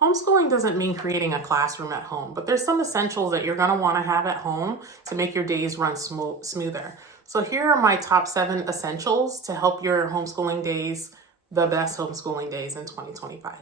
Homeschooling doesn't mean creating a classroom at home, but there's some essentials that you're going to want to have at home to make your days run smoother. So here are my top 7 essentials to help your homeschooling days the best homeschooling days in 2025.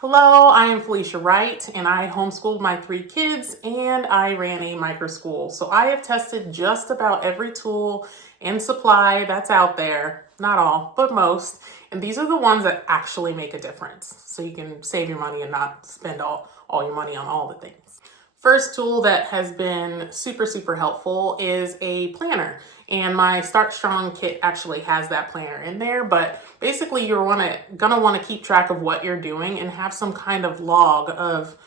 Hello, I am Felicia Wright, and I homeschooled my 3 kids and I ran a micro school. So I have tested just about every tool and supply that's out there. Not all, but most. And these are the ones that actually make a difference. So you can save your money and not spend all your money on all the things. First tool that has been super helpful is a planner. And my Start Strong kit actually has that planner in there, but basically you're gonna want to keep track of what you're doing and have some kind of log of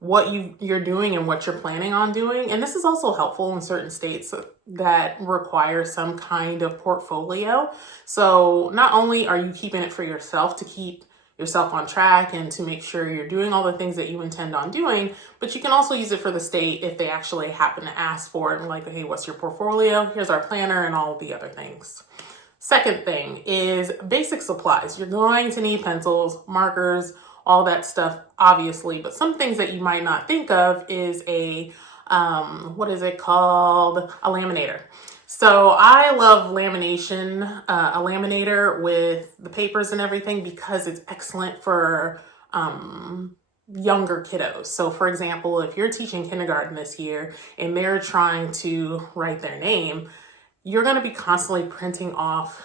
what you're doing and what you're planning on doing. And this is also helpful in certain states that require some kind of portfolio. So not only are you keeping it for yourself to keep yourself on track and to make sure you're doing all the things that you intend on doing, but you can also use it for the state if they actually happen to ask for it and like, hey, what's your portfolio? Here's our planner and all the other things. Second thing is basic supplies. You're going to need pencils, markers, all that stuff, obviously, but some things that you might not think of is a a laminator. So I love lamination, a laminator with the papers and everything because it's excellent for younger kiddos. So for example, if you're teaching kindergarten this year and they're trying to write their name, you're going to be constantly printing off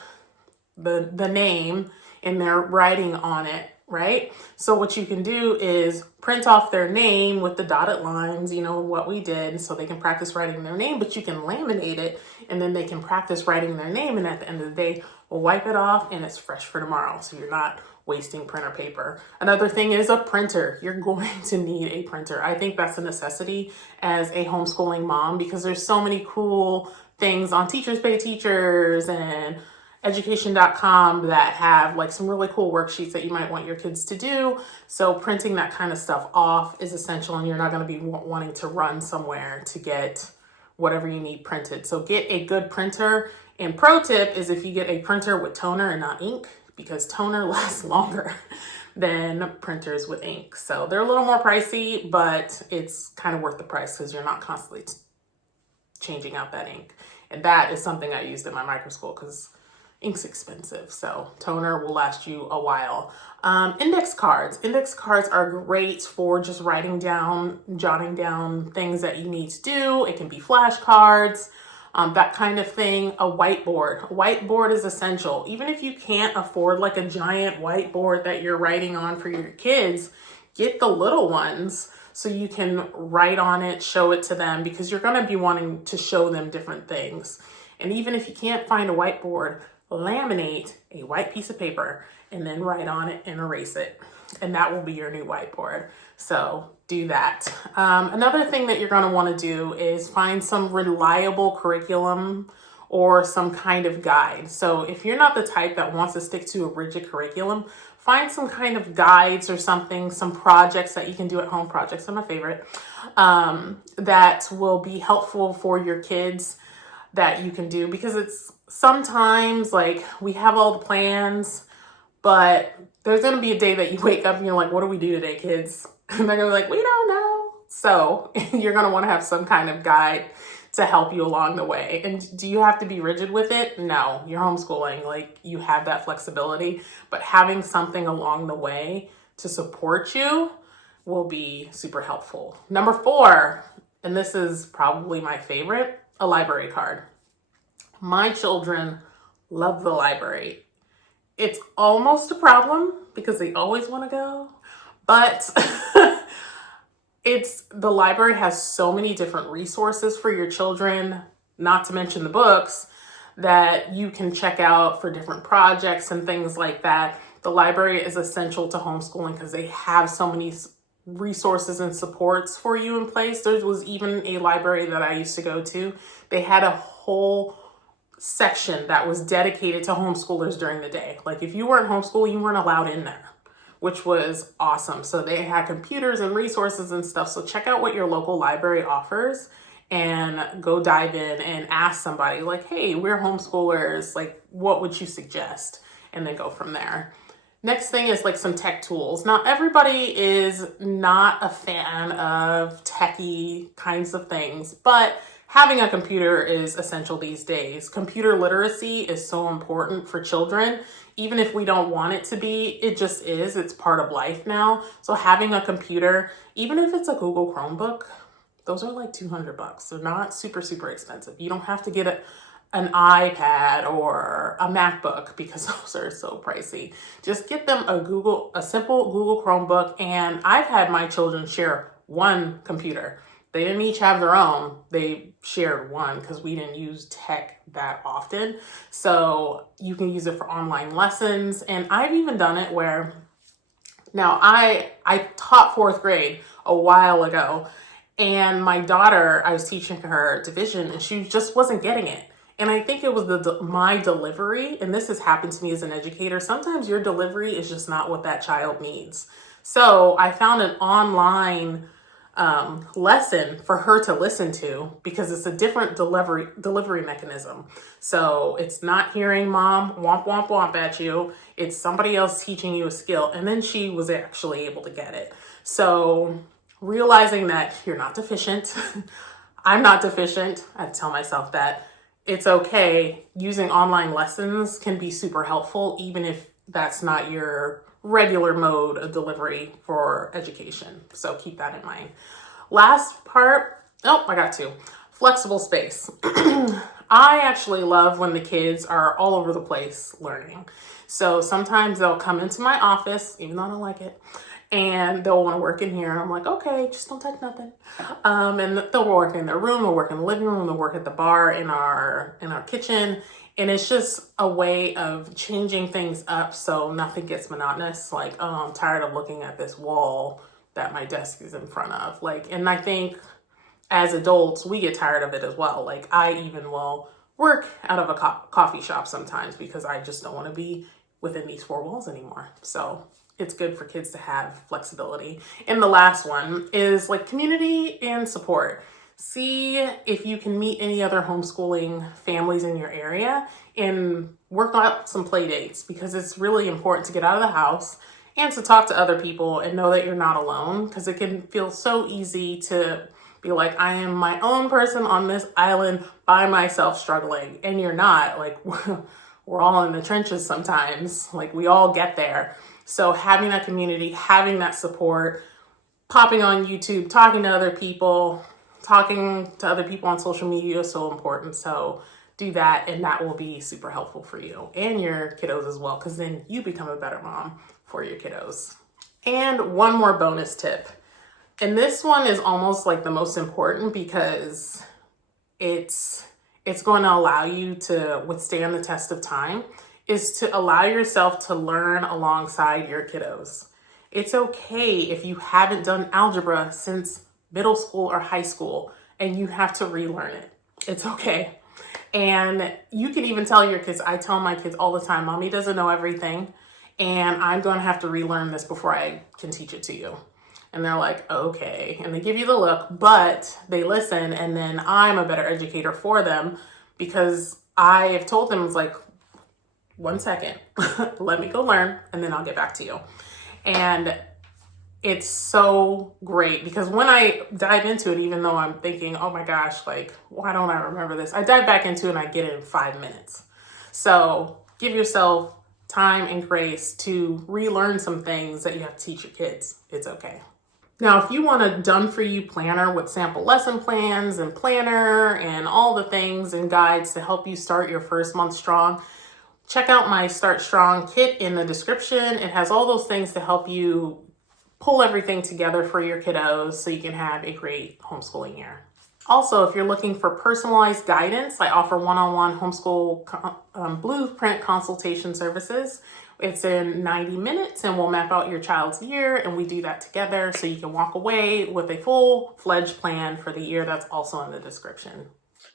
the name and their writing on it, right? So what you can do is print off their name with the dotted lines, what we did, so they can practice writing their name, but you can laminate it and then they can practice writing their name. And at the end of the day, we'll wipe it off and it's fresh for tomorrow. So you're not wasting printer paper. Another thing is a printer. You're going to need a printer. I think that's a necessity as a homeschooling mom because there's so many cool things on Teachers Pay Teachers and education.com that have like some really cool worksheets that you might want your kids to do. So printing that kind of stuff off is essential and you're not going to be wanting to run somewhere to get whatever you need printed. So get a good printer. And pro tip is if you get a printer with toner and not ink, because toner lasts longer than printers with ink. So they're a little more pricey, but it's kind of worth the price because you're not constantly changing out that ink. And that is something I used in my micro school because ink's expensive, so toner will last you a while. Index cards. Index cards are great for just jotting down things that you need to do. It can be flashcards, that kind of thing. A whiteboard. A whiteboard is essential. Even if you can't afford like a giant whiteboard that you're writing on for your kids, get the little ones so you can write on it, show it to them, because you're going to be wanting to show them different things. And even if you can't find a whiteboard, laminate a white piece of paper and then write on it and erase it. And that will be your new whiteboard. So do that. Another thing that you're going to want to do is find some reliable curriculum or some kind of guide. So if you're not the type that wants to stick to a rigid curriculum, find some kind of guides or something, some projects that you can do at home. Projects are my favorite, that will be helpful for your kids that you can do, because it's sometimes like we have all the plans, but there's going to be a day that you wake up and you're like, what do we do today, kids? And they're going to be like, we don't know. So you're going to want to have some kind of guide to help you along the way. And do you have to be rigid with it? No, you're homeschooling. Like, you have that flexibility, but having something along the way to support you will be super helpful. Number 4, and this is probably my favorite, a library card. My children love the library. It's almost a problem because they always want to go, but the library has so many different resources for your children, not to mention the books that you can check out for different projects and things like that. The library is essential to homeschooling because they have so many resources and supports for you in place. There was even a library that I used to go to. They had a whole section that was dedicated to homeschoolers during the day. Like, if you weren't homeschool, you weren't allowed in there, which was awesome. So they had computers and resources and stuff. So check out what your local library offers and go dive in and ask somebody like, hey, we're homeschoolers. Like, what would you suggest? And then go from there. Next thing is like some tech tools. Now, everybody is not a fan of techie kinds of things, but having a computer is essential these days. Computer literacy is so important for children. Even if we don't want it to be, it just is. It's part of life now. So having a computer, even if it's a Google Chromebook, those are like $200. They're not super, super expensive. You don't have to get an iPad or a MacBook because those are so pricey. Just get them a simple Google Chromebook. And I've had my children share one computer. They didn't each have their own. They shared one because we didn't use tech that often. So you can use it for online lessons. And I've even done it where, now I taught fourth grade a while ago, and my daughter, I was teaching her division and she just wasn't getting it. And I think it was my delivery, and this has happened to me as an educator. Sometimes your delivery is just not what that child needs. So I found an online lesson for her to listen to because it's a different delivery mechanism. So it's not hearing mom womp womp womp at you. It's somebody else teaching you a skill. And then she was actually able to get it. So realizing that you're not deficient, I'm not deficient. I tell myself that it's okay. Using online lessons can be super helpful, even if that's not your regular mode of delivery for education. So keep that in mind. Last part, I got two. Flexible space. I actually love when the kids are all over the place learning. So sometimes they'll come into my office, even though I don't like it, and they'll want to work in here. I'm like, okay, just don't touch nothing. And they'll work in their room, they'll work in the living room, they'll work at the bar, in our kitchen. And it's just a way of changing things up so nothing gets monotonous. Like, oh, I'm tired of looking at this wall that my desk is in front of. And I think as adults, we get tired of it as well. Like, I even will work out of a coffee shop sometimes because I just don't want to be within these four walls anymore. So it's good for kids to have flexibility. And the last one is like community and support. See if you can meet any other homeschooling families in your area and work out some play dates, because it's really important to get out of the house and to talk to other people and know that you're not alone, because it can feel so easy to be like, I am my own person on this island by myself struggling. And you're not. Like, we're all in the trenches sometimes. Like, we all get there. So having that community, having that support, popping on YouTube, talking to other people on social media is so important. So do that, and that will be super helpful for you and your kiddos as well, because then you become a better mom for your kiddos. And one more bonus tip. And this one is almost like the most important because it's going to allow you to withstand the test of time, is to allow yourself to learn alongside your kiddos. It's okay if you haven't done algebra since middle school or high school and you have to relearn it. It's okay. And you can even tell your kids, I tell my kids all the time, mommy doesn't know everything, and I'm going to have to relearn this before I can teach it to you. And they're like, okay. And they give you the look, but they listen. And then I'm a better educator for them because I have told them, it's like, 1 second, let me go learn, and then I'll get back to you. And it's so great because when I dive into it, even though I'm thinking, oh my gosh, like, why don't I remember this? I dive back into it and I get it in 5 minutes. So give yourself time and grace to relearn some things that you have to teach your kids. It's okay. Now, if you want a done-for-you planner with sample lesson plans and planner and all the things and guides to help you start your first month strong, check out my Start Strong kit in the description. It has all those things to help you pull everything together for your kiddos so you can have a great homeschooling year. Also, if you're looking for personalized guidance, I offer one-on-one homeschool blueprint consultation services. It's in 90 minutes and we'll map out your child's year, and we do that together so you can walk away with a full-fledged plan for the year. That's also in the description.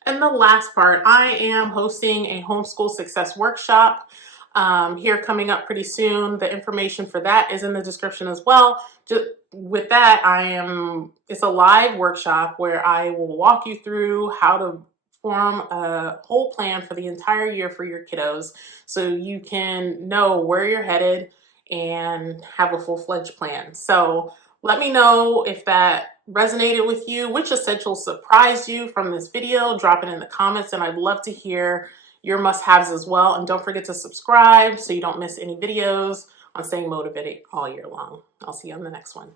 And the last part, I am hosting a homeschool success workshop here coming up pretty soon. The information for that is in the description as well. Just with that, it's a live workshop where I will walk you through how to form a whole plan for the entire year for your kiddos so you can know where you're headed and have a full-fledged plan. So let me know if that resonated with you, which essentials surprised you from this video. Drop it in the comments, and I'd love to hear your must-haves as well. And don't forget to subscribe so you don't miss any videos on staying motivated all year long. I'll see you on the next one.